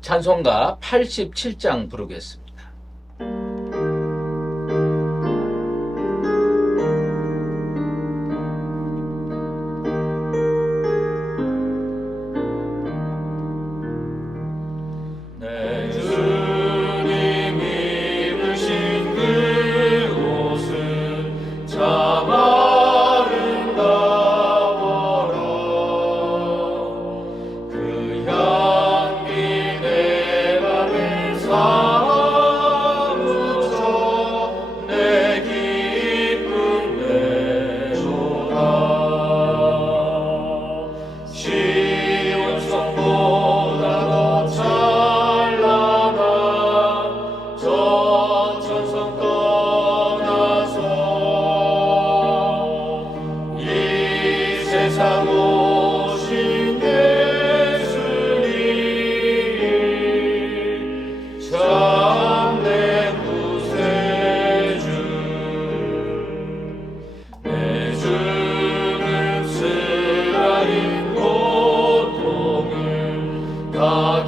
찬송가 87장 부르겠습니다. 내 주님 입으신 그 옷은 참 아름다워라. 그 향기 내 맘을 사무쳐 내 기쁨 내도다. 시온 성보다 더 찬란한 저 천성 떠나서 이 세상 오신 예수님 참 내 구세주. 내 주는 쓰라린 고통을 다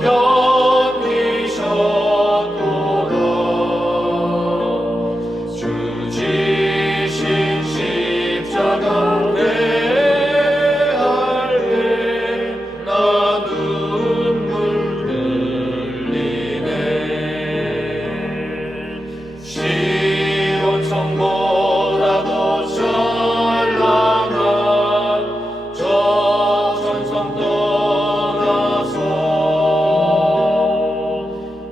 견디셨도다. 주 지신 십자가 대할 때 나 눈물 흘리네. 시온 성보다 더 찬란한 저 천성 떠나서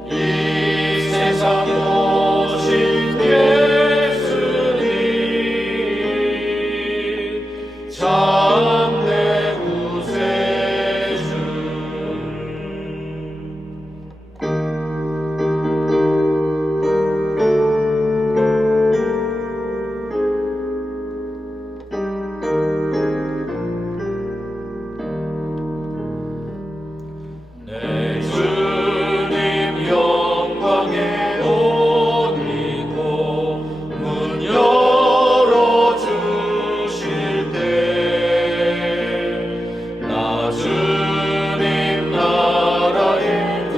이 세상 오신 예수님 참 내 구세주. 내 주님 영광의 옷 입고 문 열어주실 때 나 주님 나라에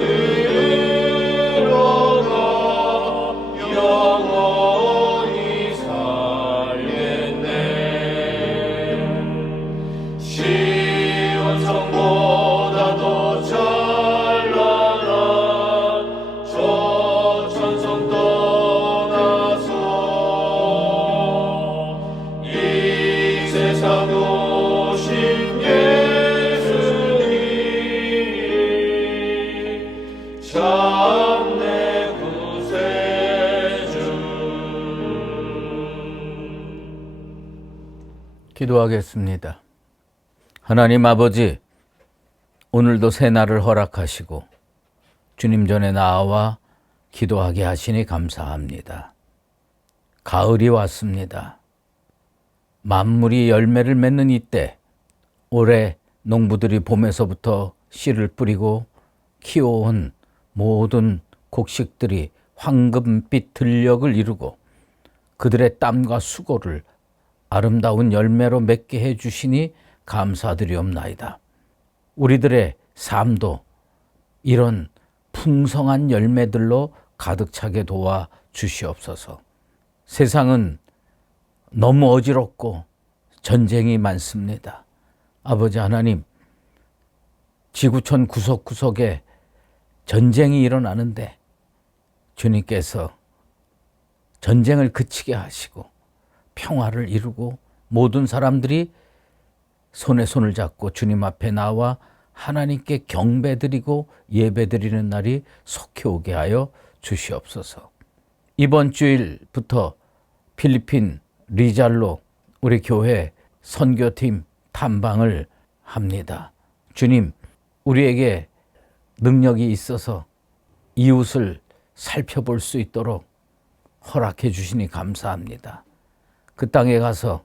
들어가 영원히 살겠네. 시온 성보다 더 찬란한 저 천성 떠나서 이 세상 오신 예수님 참 내 구세주. 기도하겠습니다. 하나님 아버지, 오늘도 새 날을 허락하시고 주님 전에 나와 기도하게 하시니 감사합니다. 가을이 왔습니다. 만물이 열매를 맺는 이때, 올해 농부들이 봄에서부터 씨를 뿌리고 키워온 모든 곡식들이 황금빛 들녘을 이루고 그들의 땀과 수고를 아름다운 열매로 맺게 해주시니 감사드리옵나이다. 우리들의 삶도 이런 풍성한 열매들로 가득 차게 도와 주시옵소서. 세상은 너무 어지럽고 전쟁이 많습니다. 아버지 하나님, 지구촌 구석구석에 전쟁이 일어나는데 주님께서 전쟁을 그치게 하시고 평화를 이루고 모든 사람들이 손에 손을 잡고 주님 앞에 나와 하나님께 경배드리고 예배드리는 날이 속히 오게 하여 주시옵소서. 이번 주일부터 필리핀 리잘로 우리 교회 선교팀 탐방을 합니다. 주님, 우리에게 능력이 있어서 이웃을 살펴볼 수 있도록 허락해 주시니 감사합니다. 그 땅에 가서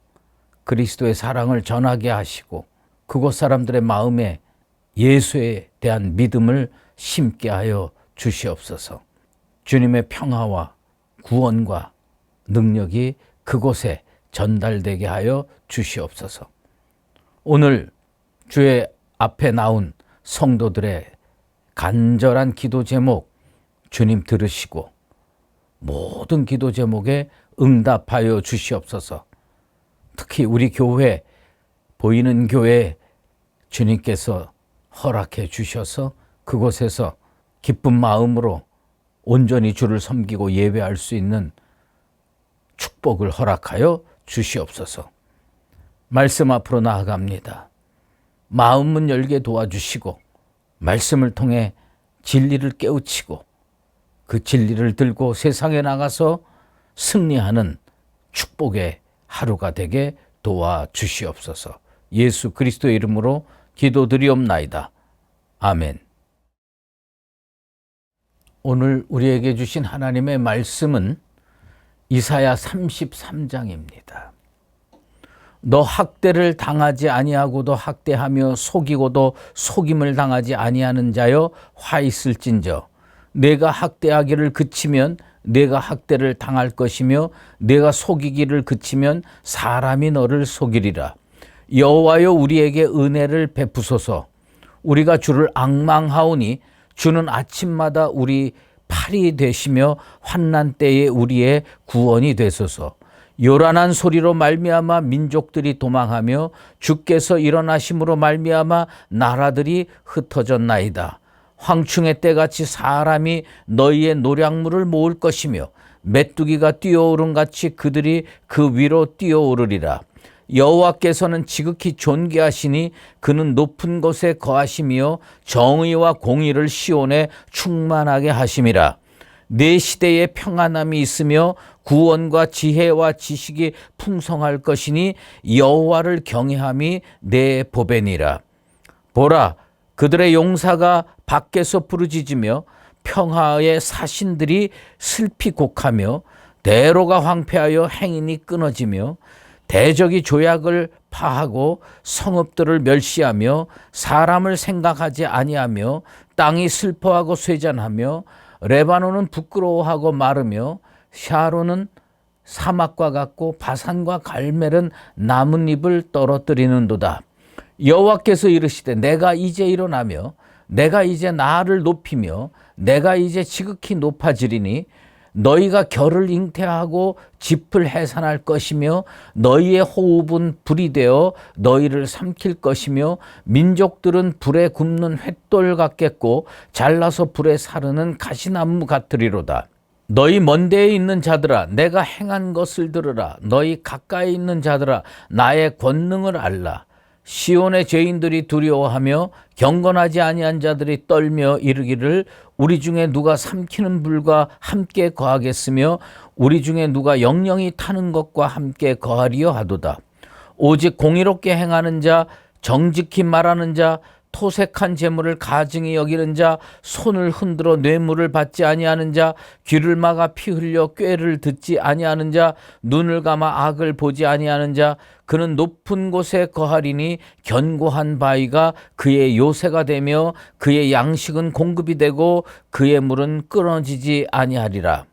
그리스도의 사랑을 전하게 하시고 그곳 사람들의 마음에 예수에 대한 믿음을 심게 하여 주시옵소서. 주님의 평화와 구원과 능력이 그곳에 전달되게 하여 주시옵소서. 오늘 주의 앞에 나온 성도들의 간절한 기도 제목 주님 들으시고 모든 기도 제목에 응답하여 주시옵소서. 특히 우리 교회, 보이는 교회 주님께서 허락해 주셔서 그곳에서 기쁜 마음으로 온전히 주를 섬기고 예배할 수 있는 축복을 허락하여 주시옵소서. 말씀 앞으로 나아갑니다. 마음문 열게 도와주시고 말씀을 통해 진리를 깨우치고 그 진리를 들고 세상에 나가서 승리하는 축복의 하루가 되게 도와주시옵소서. 예수 그리스도의 이름으로 기도드리옵나이다. 아멘. 오늘 우리에게 주신 하나님의 말씀은 이사야 33장입니다. 너 학대를 당하지 아니하고도 학대하며 속이고도 속임을 당하지 아니하는 자여 화 있을진저. 내가 학대하기를 그치면 내가 학대를 당할 것이며 내가 속이기를 그치면 사람이 너를 속이리라. 여호와여 우리에게 은혜를 베푸소서. 우리가 주를 앙망하오니 주는 아침마다 우리 팔이 되시며 환난 때에 우리의 구원이 되소서. 요란한 소리로 말미암아 민족들이 도망하며 주께서 일어나심으로 말미암아 나라들이 흩어졌나이다. 황충의 때같이 사람이 너희의 노량물을 모을 것이며 메뚜기가 뛰어오른 같이 그들이 그 위로 뛰어오르리라. 여호와께서는 지극히 존귀하시니 그는 높은 곳에 거하시며 정의와 공의를 시온에 충만하게 하심이라. 내 시대에 평안함이 있으며 구원과 지혜와 지식이 풍성할 것이니 여호와를 경외함이 내 보배니라. 보라, 그들의 용사가 밖에서 부르짖으며 평화의 사신들이 슬피 곡하며 대로가 황폐하여 행인이 끊어지며 대적이 조약을 파하고 성읍들을 멸시하며 사람을 생각하지 아니하며 땅이 슬퍼하고 쇠잔하며 레바논은 부끄러워하고 마르며 샤론은 사막과 같고 바산과 갈멜은 나뭇잎을 떨어뜨리는도다. 여호와께서 이르시되 내가 이제 일어나며 내가 이제 나를 높이며 내가 이제 지극히 높아지리니 너희가 결을 잉태하고 짚을 해산할 것이며 너희의 호흡은 불이 되어 너희를 삼킬 것이며 민족들은 불에 굽는 횃돌 같겠고 잘라서 불에 사르는 가시나무 같으리로다. 너희 먼 데에 있는 자들아 내가 행한 것을 들으라. 너희 가까이 있는 자들아 나의 권능을 알라. 시온의 죄인들이 두려워하며 경건하지 아니한 자들이 떨며 이르기를 우리 중에 누가 삼키는 불과 함께 거하겠으며 우리 중에 누가 영영이 타는 것과 함께 거하리요 하도다. 오직 공의롭게 행하는 자, 정직히 말하는 자, 토색한 재물을 가증히 여기는 자, 손을 흔들어 뇌물을 받지 아니하는 자, 귀를 막아 피 흘려 꾀를 듣지 아니하는 자, 눈을 감아 악을 보지 아니하는 자, 그는 높은 곳에 거하리니 견고한 바위가 그의 요새가 되며 그의 양식은 공급이 되고 그의 물은 끊어지지 아니하리라.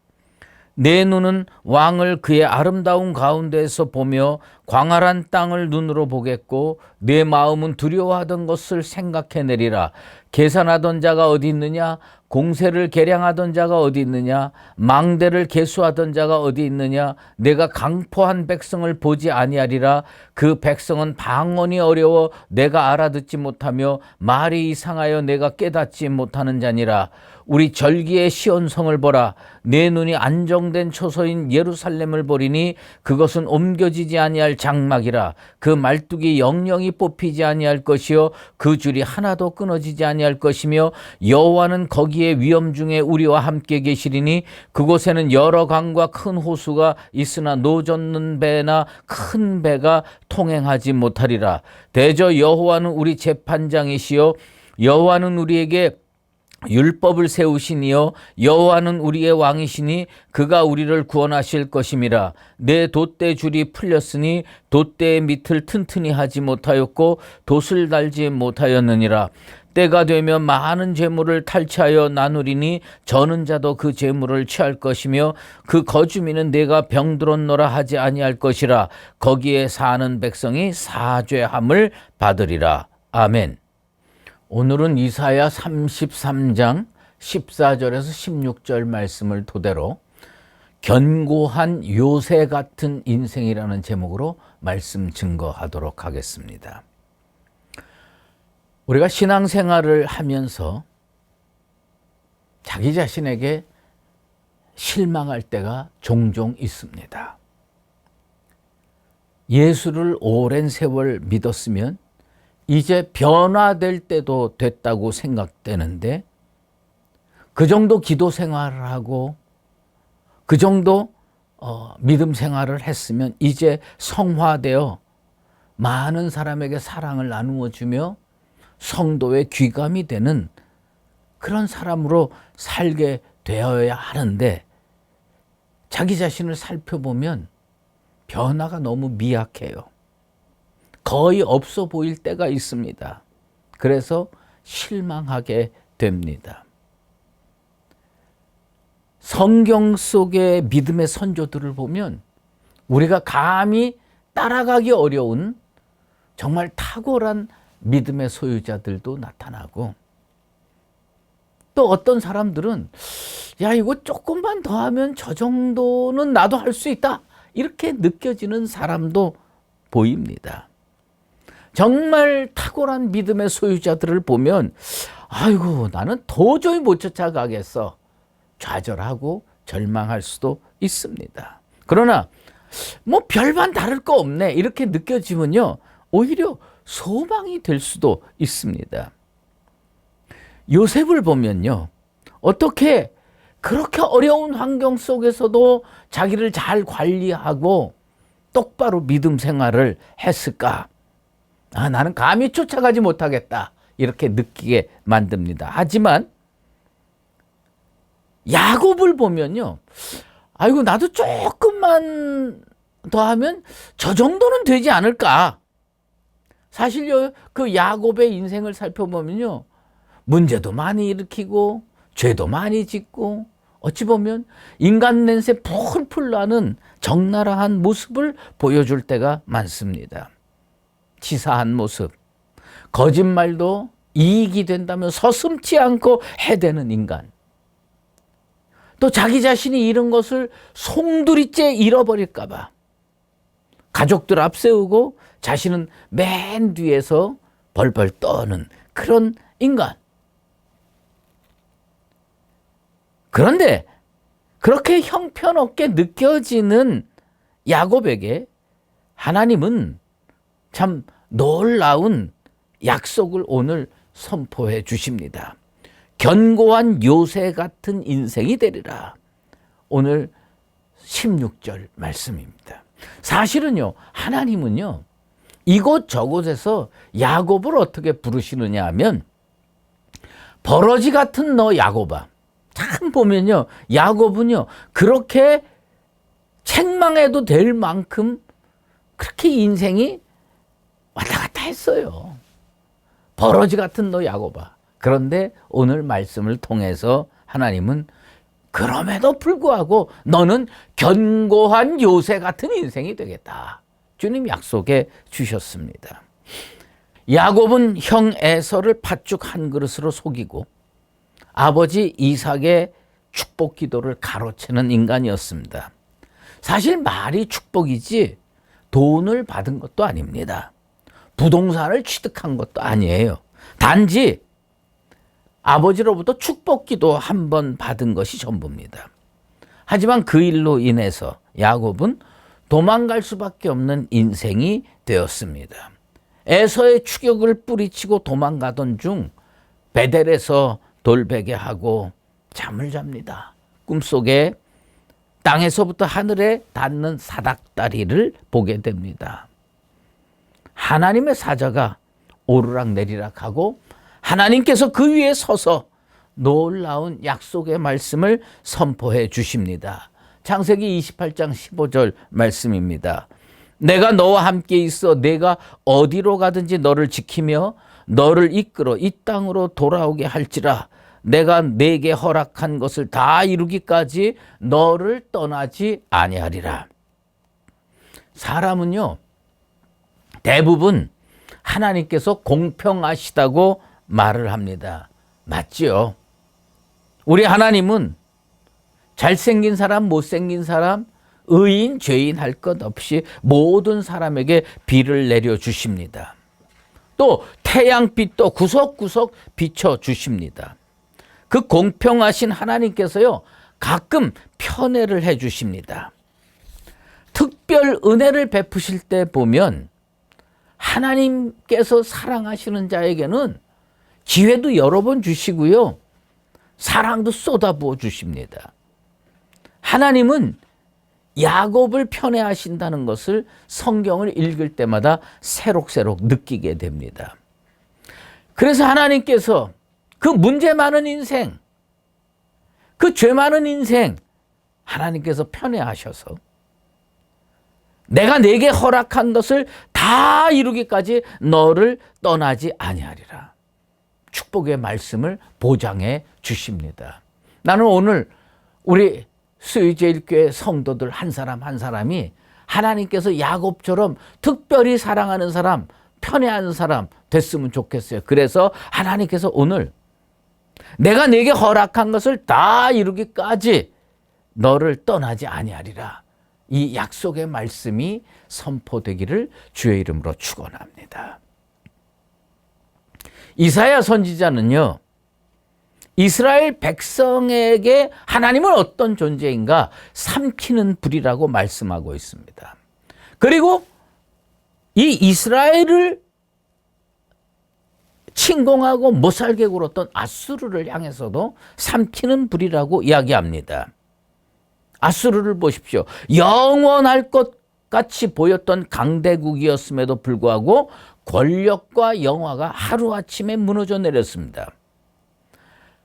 내 눈은 왕을 그의 아름다운 가운데에서 보며 광활한 땅을 눈으로 보겠고 내 마음은 두려워하던 것을 생각해내리라. 계산하던 자가 어디 있느냐? 공세를 계량하던 자가 어디 있느냐? 망대를 계수하던 자가 어디 있느냐? 내가 강포한 백성을 보지 아니하리라. 그 백성은 방언이 어려워 내가 알아듣지 못하며 말이 이상하여 내가 깨닫지 못하는 자니라. 우리 절기의 시온성을 보라. 내 눈이 안정된 초소인 예루살렘을 보리니 그것은 옮겨지지 아니할 장막이라. 그 말뚝이 영영이 뽑히지 아니할 것이요 그 줄이 하나도 끊어지지 아니할 것이며 여호와는 거기에 위엄 중에 우리와 함께 계시리니 그곳에는 여러 강과 큰 호수가 있으나 노젓는 배나 큰 배가 통행하지 못하리라. 대저 여호와는 우리 재판장이시요 여호와는 우리에게 율법을 세우시니여 여호와는 우리의 왕이시니 그가 우리를 구원하실 것임이라. 내 돛대 줄이 풀렸으니 돛대의 밑을 튼튼히 하지 못하였고 돛을 달지 못하였느니라. 때가 되면 많은 재물을 탈취하여 나누리니 저는 자도 그 재물을 취할 것이며 그 거주민은 내가 병들었노라 하지 아니할 것이라. 거기에 사는 백성이 사죄함을 받으리라. 아멘. 오늘은 이사야 33장 14절에서 16절 말씀을 토대로 견고한 요새 같은 인생이라는 제목으로 말씀 증거하도록 하겠습니다. 우리가 신앙생활을 하면서 자기 자신에게 실망할 때가 종종 있습니다. 예수를 오랜 세월 믿었으면 이제 변화될 때도 됐다고 생각되는데 그 정도 기도 생활을 하고 그 정도 믿음 생활을 했으면 이제 성화되어 많은 사람에게 사랑을 나누어 주며 성도의 귀감이 되는 그런 사람으로 살게 되어야 하는데 자기 자신을 살펴보면 변화가 너무 미약해요. 거의 없어 보일 때가 있습니다. 그래서 실망하게 됩니다. 성경 속의 믿음의 선조들을 보면 우리가 감히 따라가기 어려운 정말 탁월한 믿음의 소유자들도 나타나고 또 어떤 사람들은 야 이거 조금만 더 하면 저 정도는 나도 할 수 있다 이렇게 느껴지는 사람도 보입니다. 정말 탁월한 믿음의 소유자들을 보면 아이고 나는 도저히 못 쫓아가겠어 좌절하고 절망할 수도 있습니다. 그러나 뭐 별반 다를 거 없네 이렇게 느껴지면요 오히려 소망이 될 수도 있습니다. 요셉을 보면요 어떻게 그렇게 어려운 환경 속에서도 자기를 잘 관리하고 똑바로 믿음 생활을 했을까? 나는 감히 쫓아가지 못하겠다 이렇게 느끼게 만듭니다. 하지만 야곱을 보면요 아이고 나도 조금만 더 하면 저 정도는 되지 않을까. 사실 그 야곱의 인생을 살펴보면요 문제도 많이 일으키고 죄도 많이 짓고 어찌 보면 인간 냄새 풀풀 나는 적나라한 모습을 보여줄 때가 많습니다. 치사한 모습, 거짓말도 이익이 된다면 서슴지 않고 해대는 인간. 또 자기 자신이 이런 것을 송두리째 잃어버릴까 봐 가족들 앞세우고 자신은 맨 뒤에서 벌벌 떠는 그런 인간. 그런데 그렇게 형편없게 느껴지는 야곱에게 하나님은 참 놀라운 약속을 오늘 선포해 주십니다. 견고한 요새 같은 인생이 되리라. 오늘 16절 말씀입니다. 사실은요 하나님은요 이곳 저곳에서 야곱을 어떻게 부르시느냐 하면 버러지 같은 너 야곱아. 참 보면요 야곱은요 그렇게 책망해도 될 만큼 그렇게 인생이 왔다 갔다 했어요. 버러지 같은 너 야곱아. 그런데 오늘 말씀을 통해서 하나님은 그럼에도 불구하고 너는 견고한 요새 같은 인생이 되겠다. 주님 약속해 주셨습니다. 야곱은 형 에서를 팥죽 한 그릇으로 속이고 아버지 이삭의 축복 기도를 가로채는 인간이었습니다. 사실 말이 축복이지 돈을 받은 것도 아닙니다. 부동산을 취득한 것도 아니에요. 단지 아버지로부터 축복기도 한 번 받은 것이 전부입니다. 하지만 그 일로 인해서 야곱은 도망갈 수밖에 없는 인생이 되었습니다. 에서의 추격을 뿌리치고 도망가던 중 베델에서 돌베개하고 잠을 잡니다. 꿈속에 땅에서부터 하늘에 닿는 사닥다리를 보게 됩니다. 하나님의 사자가 오르락 내리락 하고 하나님께서 그 위에 서서 놀라운 약속의 말씀을 선포해 주십니다. 창세기 28장 15절 말씀입니다. 내가 너와 함께 있어 내가 어디로 가든지 너를 지키며 너를 이끌어 이 땅으로 돌아오게 할지라. 내가 내게 허락한 것을 다 이루기까지 너를 떠나지 아니하리라. 사람은요, 대부분 하나님께서 공평하시다고 말을 합니다. 맞지요? 우리 하나님은 잘생긴 사람, 못생긴 사람, 의인, 죄인 할 것 없이 모든 사람에게 비를 내려주십니다. 또 태양빛도 구석구석 비춰주십니다. 그 공평하신 하나님께서요, 가끔 편애를 해주십니다. 특별 은혜를 베푸실 때 보면 하나님께서 사랑하시는 자에게는 기회도 여러 번 주시고요, 사랑도 쏟아부어 주십니다. 하나님은 야곱을 편애하신다는 것을 성경을 읽을 때마다 새록새록 느끼게 됩니다. 그래서 하나님께서 그 문제 많은 인생, 그 죄 많은 인생, 하나님께서 편애하셔서 내가 내게 허락한 것을 다 이루기까지 너를 떠나지 아니하리라. 축복의 말씀을 보장해 주십니다. 나는 오늘 우리 수의제일교회 성도들 한 사람 한 사람이 하나님께서 야곱처럼 특별히 사랑하는 사람, 편애하는 사람 됐으면 좋겠어요. 그래서 하나님께서 오늘 내가 내게 허락한 것을 다 이루기까지 너를 떠나지 아니하리라. 이 약속의 말씀이 선포되기를 주의 이름으로 축원합니다. 이사야 선지자는요, 이스라엘 백성에게 하나님은 어떤 존재인가 삼키는 불이라고 말씀하고 있습니다. 그리고 이 이스라엘을 침공하고 못살게 굴었던 아수르를 향해서도 삼키는 불이라고 이야기합니다. 아수르를 보십시오. 영원할 것 같이 보였던 강대국이었음에도 불구하고 권력과 영화가 하루아침에 무너져 내렸습니다.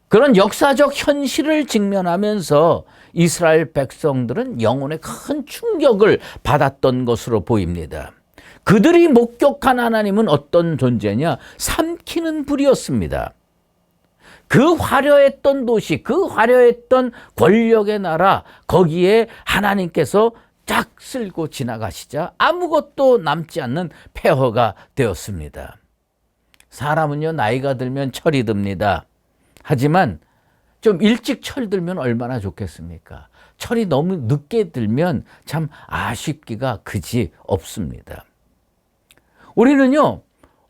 그런 역사적 현실을 직면하면서 이스라엘 백성들은 영혼의 큰 충격을 받았던 것으로 보입니다. 그들이 목격한 하나님은 어떤 존재냐? 삼키는 불이었습니다. 그 화려했던 도시, 그 화려했던 권력의 나라, 거기에 하나님께서 쫙 쓸고 지나가시자 아무것도 남지 않는 폐허가 되었습니다. 사람은요, 나이가 들면 철이 듭니다. 하지만 좀 일찍 철들면 얼마나 좋겠습니까? 철이 너무 늦게 들면 참 아쉽기가 그지 없습니다. 우리는요,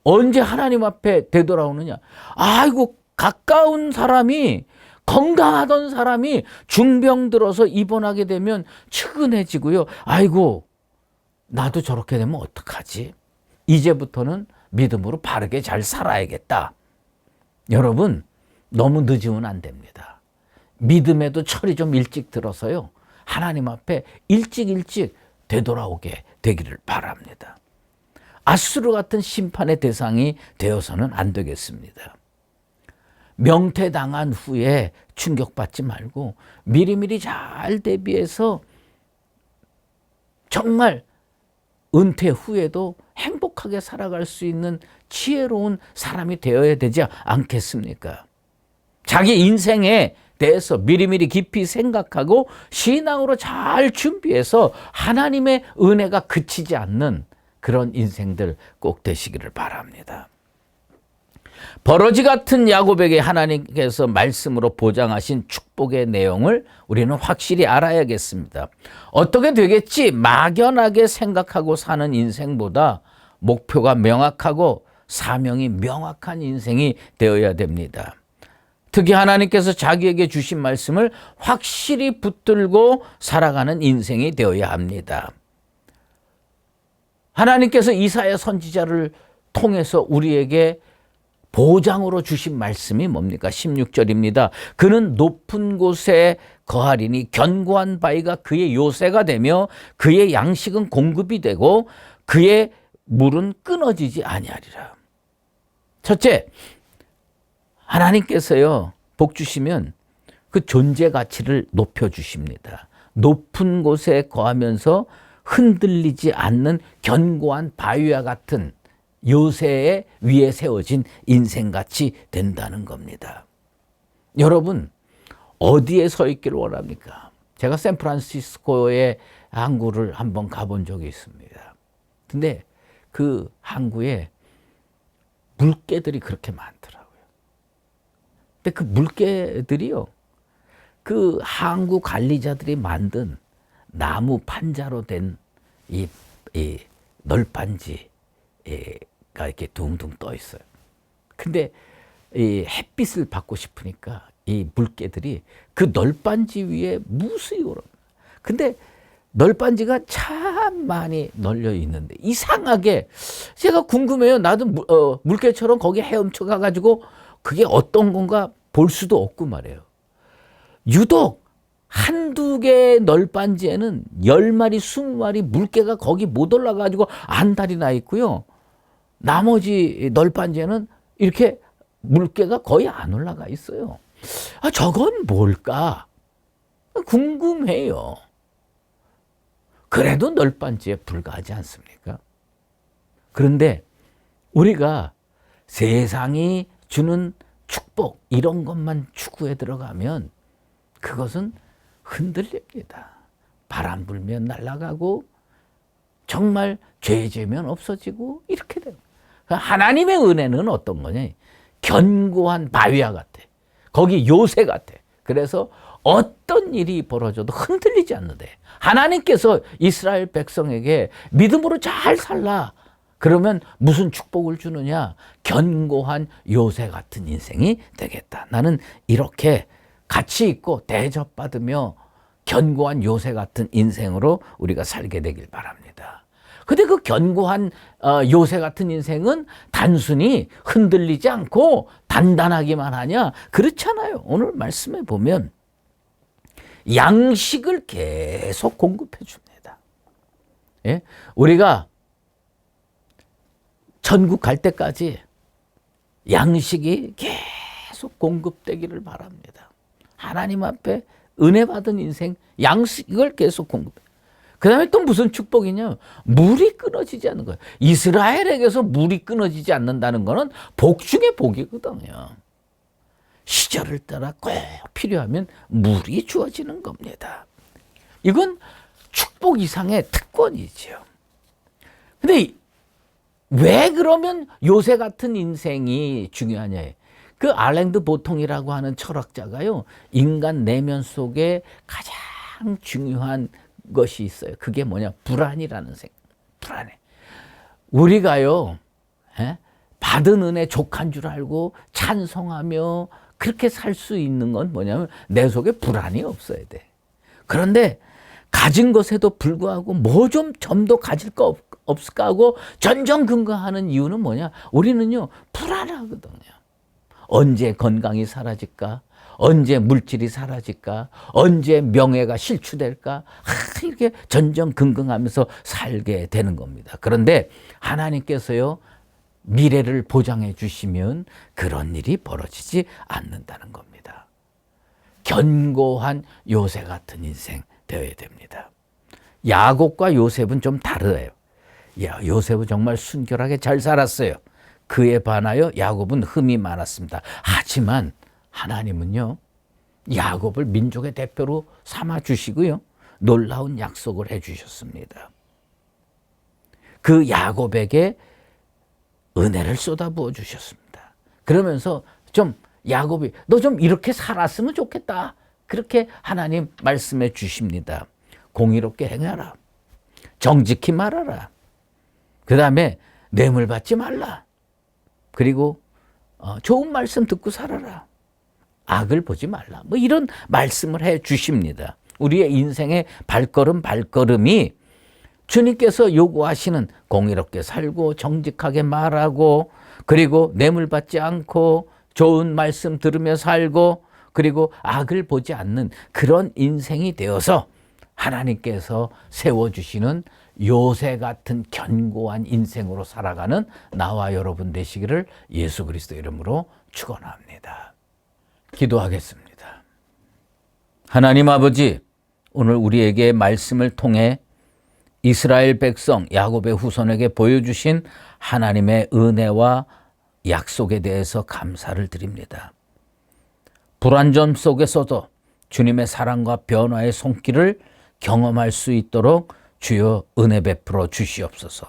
언제 하나님 앞에 되돌아오느냐? 아이고, 가까운 사람이, 건강하던 사람이 중병 들어서 입원하게 되면 측은해지고요. 아이고, 나도 저렇게 되면 어떡하지? 이제부터는 믿음으로 바르게 잘 살아야겠다. 여러분, 너무 늦으면 안 됩니다. 믿음에도 철이 좀 일찍 들어서요, 하나님 앞에 일찍 되돌아오게 되기를 바랍니다. 아수르 같은 심판의 대상이 되어서는 안 되겠습니다. 명퇴당한 후에 충격받지 말고 미리미리 잘 대비해서 정말 은퇴 후에도 행복하게 살아갈 수 있는 지혜로운 사람이 되어야 되지 않겠습니까? 자기 인생에 대해서 미리미리 깊이 생각하고 신앙으로 잘 준비해서 하나님의 은혜가 그치지 않는 그런 인생들 꼭 되시기를 바랍니다. 버러지 같은 야곱에게 하나님께서 말씀으로 보장하신 축복의 내용을 우리는 확실히 알아야겠습니다. 어떻게 되겠지? 막연하게 생각하고 사는 인생보다 목표가 명확하고 사명이 명확한 인생이 되어야 됩니다. 특히 하나님께서 자기에게 주신 말씀을 확실히 붙들고 살아가는 인생이 되어야 합니다. 하나님께서 이사야 선지자를 통해서 우리에게 보장으로 주신 말씀이 뭡니까? 16절입니다. 그는 높은 곳에 거하리니 견고한 바위가 그의 요새가 되며 그의 양식은 공급이 되고 그의 물은 끊어지지 아니하리라. 첫째, 하나님께서요, 복 주시면 그 존재 가치를 높여주십니다. 높은 곳에 거하면서 흔들리지 않는 견고한 바위와 같은 요새 위에 세워진 인생같이 된다는 겁니다. 여러분, 어디에 서 있기를 원합니까? 제가 샌프란시스코의 항구를 한번 가본 적이 있습니다. 근데 그 항구에 물개들이 그렇게 많더라고요. 근데 그 물개들이요, 그 항구 관리자들이 만든 나무 판자로 된 이 널빤지가 이렇게 둥둥 떠 있어요. 근데 이 햇빛을 받고 싶으니까 이 물개들이 그 널빤지 위에 무수히 오릅니다. 근데 널빤지가 참 많이 널려 있는데 이상하게 제가 궁금해요. 나도 물개처럼 거기 헤엄쳐 가가지고 그게 어떤 건가 볼 수도 없고 말이에요. 유독 한두 개의 널빤지에는 10마리, 20마리 물개가 거기 못 올라가지고 안달이 나 있고요. 나머지 널빤지에는 이렇게 물개가 거의 안 올라가 있어요. 아, 저건 뭘까? 궁금해요. 그래도 널빤지에 불과하지 않습니까? 그런데 우리가 세상이 주는 축복, 이런 것만 추구해 들어가면 그것은 흔들립니다. 바람 불면 날아가고 정말 죄 지으면 없어지고 이렇게 돼요. 하나님의 은혜는 어떤 거냐? 견고한 바위와 같아. 거기 요새 같아. 그래서 어떤 일이 벌어져도 흔들리지 않는데, 하나님께서 이스라엘 백성에게 믿음으로 잘 살라 그러면 무슨 축복을 주느냐? 견고한 요새 같은 인생이 되겠다. 나는 이렇게 가치 있고 대접받으며 견고한 요새 같은 인생으로 우리가 살게 되길 바랍니다. 근데 그 견고한 요새 같은 인생은 단순히 흔들리지 않고 단단하기만 하냐? 그렇잖아요. 오늘 말씀에 보면 양식을 계속 공급해 줍니다. 예? 우리가 천국 갈 때까지 양식이 계속 공급되기를 바랍니다. 하나님 앞에 은혜 받은 인생, 양식을 계속 공급해. 그 다음에 또 무슨 축복이냐? 물이 끊어지지 않는 거예요. 이스라엘에게서 물이 끊어지지 않는다는 거는 복 중에 복이거든요. 시절을 따라 꼭 필요하면 물이 주어지는 겁니다. 이건 축복 이상의 특권이죠. 근데 왜 그러면 요새 같은 인생이 중요하냐? 그 알랭드 보통이라고 하는 철학자가요, 인간 내면 속에 가장 중요한 것이 있어요. 그게 뭐냐? 불안이라는 생각. 불안해. 우리가요, 받은 은혜 족한 줄 알고 찬송하며 그렇게 살 수 있는 건 뭐냐면 내 속에 불안이 없어야 돼. 그런데 가진 것에도 불구하고 뭐 좀 더 가질 거 없을까 하고 전전긍긍하는 이유는 뭐냐? 우리는요, 불안하거든요. 언제 건강이 사라질까? 언제 물질이 사라질까? 언제 명예가 실추될까? 이렇게 전전긍긍하면서 살게 되는 겁니다. 그런데 하나님께서요, 미래를 보장해 주시면 그런 일이 벌어지지 않는다는 겁니다. 견고한 요새 같은 인생 되어야 됩니다. 야곱과 요셉은 좀 다르요. 요셉은 정말 순결하게 잘 살았어요. 그에 반하여 야곱은 흠이 많았습니다. 하지만 하나님은요, 야곱을 민족의 대표로 삼아 주시고요, 놀라운 약속을 해 주셨습니다. 그 야곱에게 은혜를 쏟아부어 주셨습니다. 그러면서 좀 야곱이 너 좀 이렇게 살았으면 좋겠다, 그렇게 하나님 말씀해 주십니다. 공의롭게 행하라. 정직히 말하라. 그 다음에 뇌물 받지 말라. 그리고 좋은 말씀 듣고 살아라. 악을 보지 말라. 뭐 이런 말씀을 해 주십니다. 우리의 인생의 발걸음이 주님께서 요구하시는 공의롭게 살고 정직하게 말하고, 그리고 뇌물 받지 않고 좋은 말씀 들으며 살고, 그리고 악을 보지 않는 그런 인생이 되어서 하나님께서 세워주시는 요새 같은 견고한 인생으로 살아가는 나와 여러분 되시기를 예수 그리스도 이름으로 축원합니다. 기도하겠습니다. 하나님 아버지, 오늘 우리에게 말씀을 통해 이스라엘 백성 야곱의 후손에게 보여주신 하나님의 은혜와 약속에 대해서 감사를 드립니다. 불안정 속에서도 주님의 사랑과 변화의 손길을 경험할 수 있도록 주여 은혜 베풀어 주시옵소서.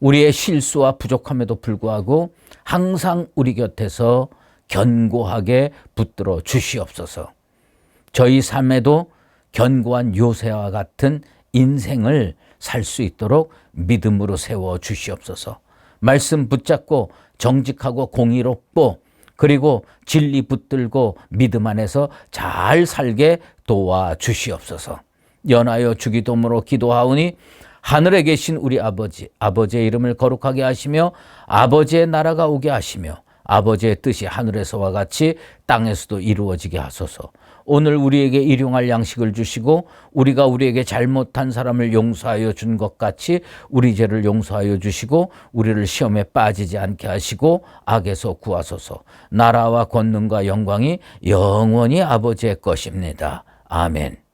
우리의 실수와 부족함에도 불구하고 항상 우리 곁에서 견고하게 붙들어 주시옵소서. 저희 삶에도 견고한 요새와 같은 인생을 살 수 있도록 믿음으로 세워 주시옵소서. 말씀 붙잡고 정직하고 공의롭고 그리고 진리 붙들고 믿음 안에서 잘 살게 도와 주시옵소서. 연하여 주기도문으로 기도하오니 하늘에 계신 우리 아버지, 아버지의 이름을 거룩하게 하시며 아버지의 나라가 오게 하시며 아버지의 뜻이 하늘에서와 같이 땅에서도 이루어지게 하소서. 오늘 우리에게 일용할 양식을 주시고 우리가 우리에게 잘못한 사람을 용서하여 준 것 같이 우리 죄를 용서하여 주시고 우리를 시험에 빠지지 않게 하시고 악에서 구하소서. 나라와 권능과 영광이 영원히 아버지의 것입니다. 아멘.